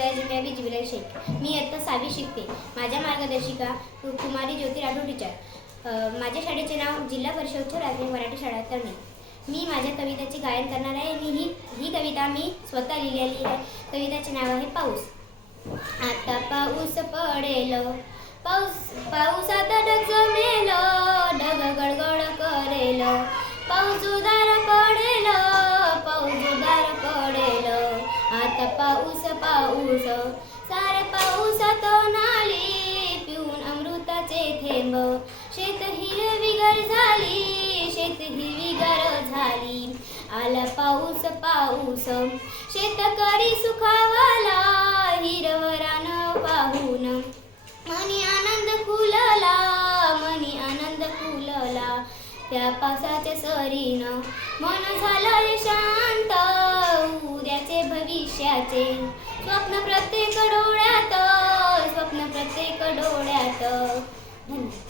बोलायचे मी विजय शेख. मी इयत्ता 6वी शिकते. माझ्या मार्गदर्शिका कुमारी ज्योती राठोड टीचर. माझ्या शाळेचे नाव जिल्हा परिषद उच्च प्राथमिक मराठी शाळा तळणी. मी माझ्या कवितेचे गायन करणार आहे. ही कविता मी स्वतः लिहिलेली आहे. कवितेचे नाव आहे पाऊस. आता पाऊस पडेल, पाऊस आता ढग जमेल, ढग गडगड करेल, पाऊस उदार पडेल, पाऊस उदार पडेल. आता पाऊस सारे पाऊसात नाली, पिऊन अमृताचे थेंब, शेत हिरवीगार झाली, शेत हिरवीगार झाली. आला पाऊस, शेतकरी सुखावला, हिरवरान पाहून मनी आनंद खुलला, मनी आनंद खुलला. त्या पावसाच्या सरीन मन झालं शांत, उद्याचे भविष्याचे स्वप्न प्रत्येक डोळ्यात, स्वप्न प्रत्येक डोळ्यात. धन्यवाद.